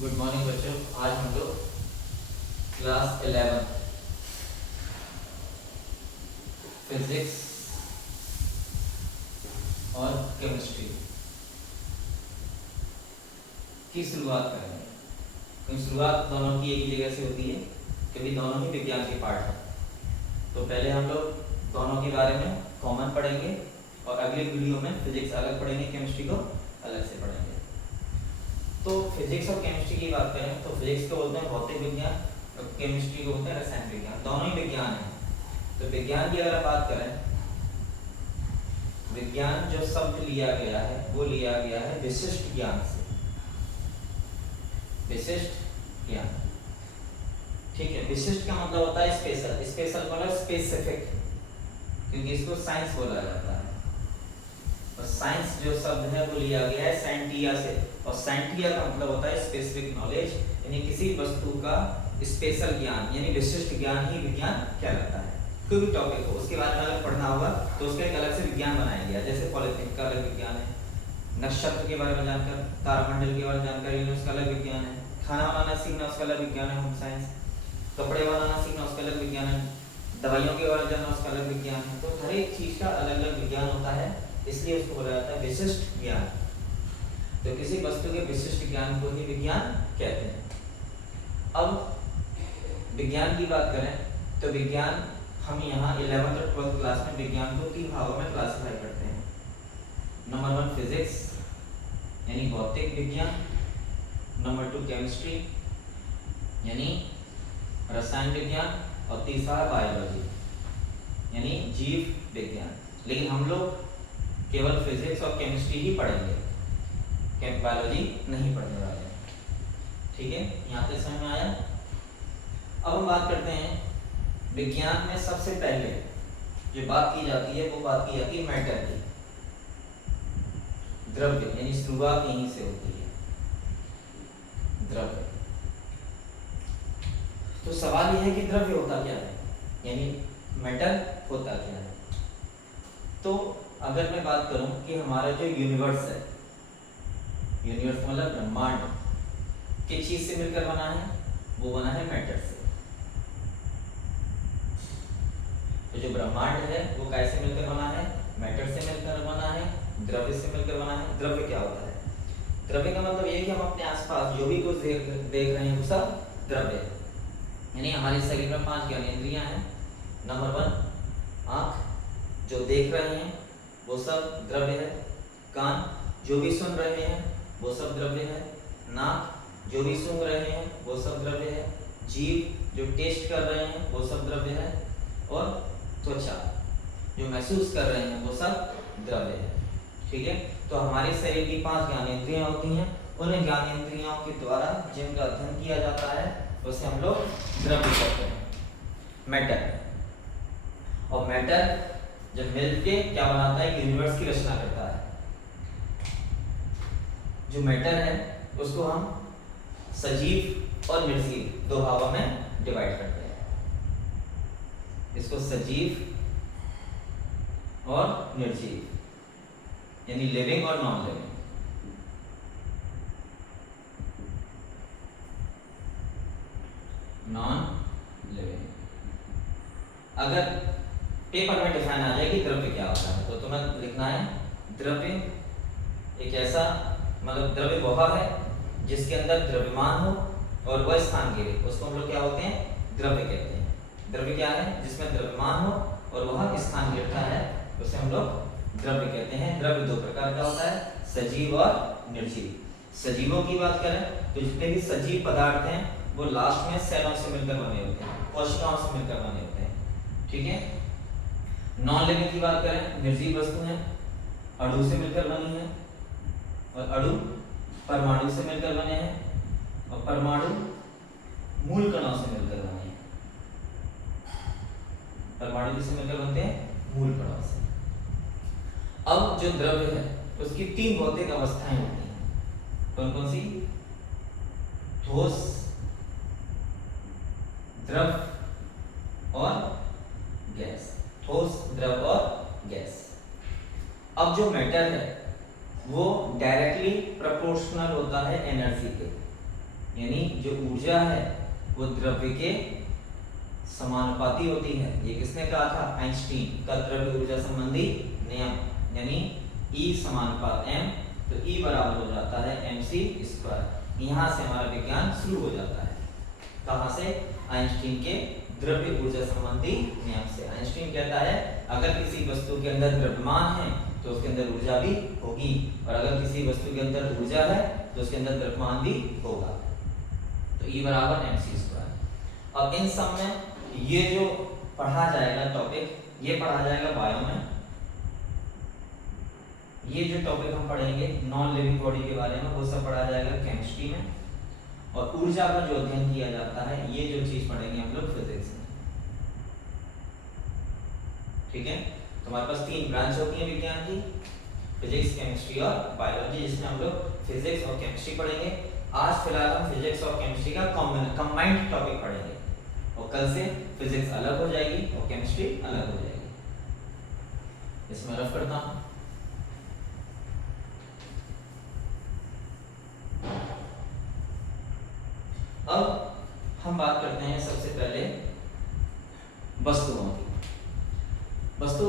Good morning बच्चों। आज हम लोग क्लास 11 फिजिक्स और केमिस्ट्री की शुरुआत करेंगे। तो शुरुआत दोनों की एक ही जगह से होती है क्योंकि दोनों ही विज्ञान के पार्ट हैं। तो पहले हम लोग दोनों के बारे में कॉमन पढ़ेंगे और अगले वीडियो में फिजिक्स अलग पढ़ेंगे, केमिस्ट्री को अलग से पढ़ेंगे। तो फिजिक्स और केमिस्ट्री की बात करें तो फिजिक्स को बोलते हैं भौतिक विज्ञान और केमिस्ट्री को बोलते हैं रसायन विज्ञान। दोनों ही विज्ञान हैं। तो विज्ञान की अगर बात करें, विज्ञान जो शब्द लिया गया है वो लिया गया है विशिष्ट ज्ञान से। विशिष्ट ज्ञान, ठीक है। विशिष्ट का मतलब होता है स्पेशल। स्पेशल मतलब स्पेसिफिक, क्योंकि इसको साइंस बोला जाता है। और साइंस जो शब्द है वो लिया गया है साइंटिया से, और साइंटिया का मतलब होता है स्पेसिफिक नॉलेज, यानी किसी वस्तु का स्पेशल ज्ञान, यानी विशिष्ट ज्ञान ही विज्ञान कहलाता है। कोई भी टॉपिक हो उसके बारे में अगर पढ़ना होगा तो उसका एक अलग से विज्ञान बनाया गया। जैसे पॉलिथिन का अलग विज्ञान है, नक्षत्र के बारे में जानकर, तारामंडल के बारे में जानकारी लेना उसका अलग विज्ञान है, खाना बनाना सीखना उसका अलग विज्ञान है होम साइंस, कपड़े बनाना सीखना उसका अलग विज्ञान है, दवाइयों के बारे में जानना उसका अलग विज्ञान है। तो हर एक चीज का अलग अलग विज्ञान होता है, इसलिए उसको बोला जाता है विशिष्ट ज्ञान। तो किसी वस्तु के विशिष्ट ज्ञान को ही विज्ञान कहते हैं। अब विज्ञान की बात करें तो विज्ञान हम यहाँ 11th और 12th क्लास में विज्ञान को 3 भागों में क्लासिफाई करते हैं। नंबर 1 फिजिक्स यानी भौतिक विज्ञान, नंबर 2 केमिस्ट्री यानी रसायन विज्ञान, और तीसरा बायोलॉजी यानी जीव विज्ञान। लेकिन हम लोग केवल फिजिक्स और केमिस्ट्री ही पढ़ेंगे, बायोलॉजी नहीं पढ़ने वाले हैं, ठीक है। यहाँ तक समझ में आया। अब हम बात करते हैं विज्ञान में सबसे पहले जो बात की जाती है वो बात की जाती है मैटर की, द्रव्य, यानी शुरुआत यहीं से होती है, द्रव्य। तो सवाल यह है कि द्रव्य होता क्या है, यानी मैटर होता क्या है। तो अगर मैं बात करूं कि हमारा जो यूनिवर्स है, यूनिवर्स मतलब ब्रह्मांड, किस चीज से मिलकर बना है, वो बना है मैटर से। तो जो ब्रह्मांड है वो कैसे मिलकर बना है, मैटर से मिलकर बना है, द्रव्य से मिलकर बना है। द्रव्य क्या होता है, द्रव्य का मतलब ये कि हम अपने आसपास जो भी कुछ देख रहे हैं वो सब द्रव्य है। यानी हमारे शरीर में 5 ज्ञानेंद्रियां हैं। नंबर 1 आँख, जो देख रहे हैं वो सब द्रव्य है। कान, जो भी सुन रहे हैं वो सब द्रव्य है। नाक, जो भी सूंघ रहे हैं वो सब द्रव्य है। जीभ, जो टेस्ट कर रहे हैं वो सब द्रव्य है। और त्वचा, जो महसूस कर रहे हैं वो सब द्रव्य है, ठीक है। तो हमारे शरीर की 5 ज्ञानेंद्रियां होती हैं। उन ज्ञानेंद्रियों के द्वारा जिनका अध्ययन किया जाता है उसे हम लोग द्रव्य कहते हैं, मैटर। और मैटर जब मिलके क्या बनाता है, यूनिवर्स की रचना करता है। जो मैटर है उसको हम सजीव और निर्जीव 2 भागों में डिवाइड करते हैं। इसको सजीव और निर्जीव यानी लिविंग और नॉन लिविंग। नॉन लिविंग अगर पेपर में डिफाइन आ जाए कि द्रव्य क्या होता है तो तुम्हें लिखना है द्रव्य एक ऐसा, मतलब द्रव्य वह है जिसके अंदर द्रव्यमान हो और वह स्थान घेरे, उसको हम लोग क्या होते हैं, द्रव्य कहते हैं। द्रव्य क्या है, जिसमें द्रव्यमान हो और वह स्थान घेरता है, उसे हम लोग द्रव्य कहते हैं। द्रव्य 2 प्रकार का होता है, सजीव और निर्जीव। सजीवों की बात करें तो जितने भी सजीव पदार्थ हैं वो लास्ट में सेलों से मिलकर बने होते हैं, कोशिकाओं से मिलकर बने होते हैं, ठीक है। नॉन लिविंग की बात करें, निर्जीव वस्तु है, अणु से मिलकर बनी है, और अणु परमाणु से मिलकर बने हैं, और परमाणु मूल कणों से मिलकर बने हैं। परमाणु किससे मिलकर बनते हैं, मूल कणों से। अब जो द्रव्य है उसकी 3 भौतिक अवस्थाएं होती हैं। कौन कौन सी, ठोस, द्रव और गैस। ठोस, द्रव और गैस। अब जो मैटर है वो डायरेक्टली प्रोपोर्शनल होता है एनर्जी के, यानी जो ऊर्जा है वो द्रव्य के समानुपाती होती है। ये किसने कहा था? आइंस्टीन का द्रव्य ऊर्जा संबंधी नियम, यानी E समानुपात m, तो E बराबर हो जाता है mc²। यहाँ से हमारा विज्ञान शुरू हो जाता है। कहाँ से? आइंस्टीन के द्रव्य ऊर्जा संबंधी नियम से। आइंस्टीन कहता है अगर किसी वस्तु के अंदर द्रव्यमान है तो उसके अंदर ऊर्जा भी होगी, और अगर किसी वस्तु के अंदर ऊर्जा है तो उसके अंदर द्रव्यमान भी होगा। तो E बराबर mc²। अब इन सब में ये जो पढ़ा जाएगा टॉपिक, ये पढ़ा जाएगा बायो में। ये जो टॉपिक हम पढ़ेंगे नॉन लिविंग बॉडी के बारे में, वो सब पढ़ा जाएगा केमिस्ट्री में। और ऊर्जा का जो अध्ययन किया जाता है, ये जो चीज पढ़ेंगे हम लोग फिजिक्स में। ठीक है, तो हमारे पास 3 ब्रांच होती है विज्ञान की, फिजिक्स, केमिस्ट्री और बायोलॉजी, जिसमें हम लोग फिजिक्स और केमिस्ट्री पढ़ेंगे। आज फिलहाल हम फिजिक्स और केमिस्ट्री का कंबाइंड टॉपिक पढ़ेंगे, और कल से फिजिक्स अलग हो जाएगी और केमिस्ट्री अलग हो जाएगी। इसमें रफ करता हूं। अब हम बात करते हैं सबसे पहले वस्तुओं की। वस्तु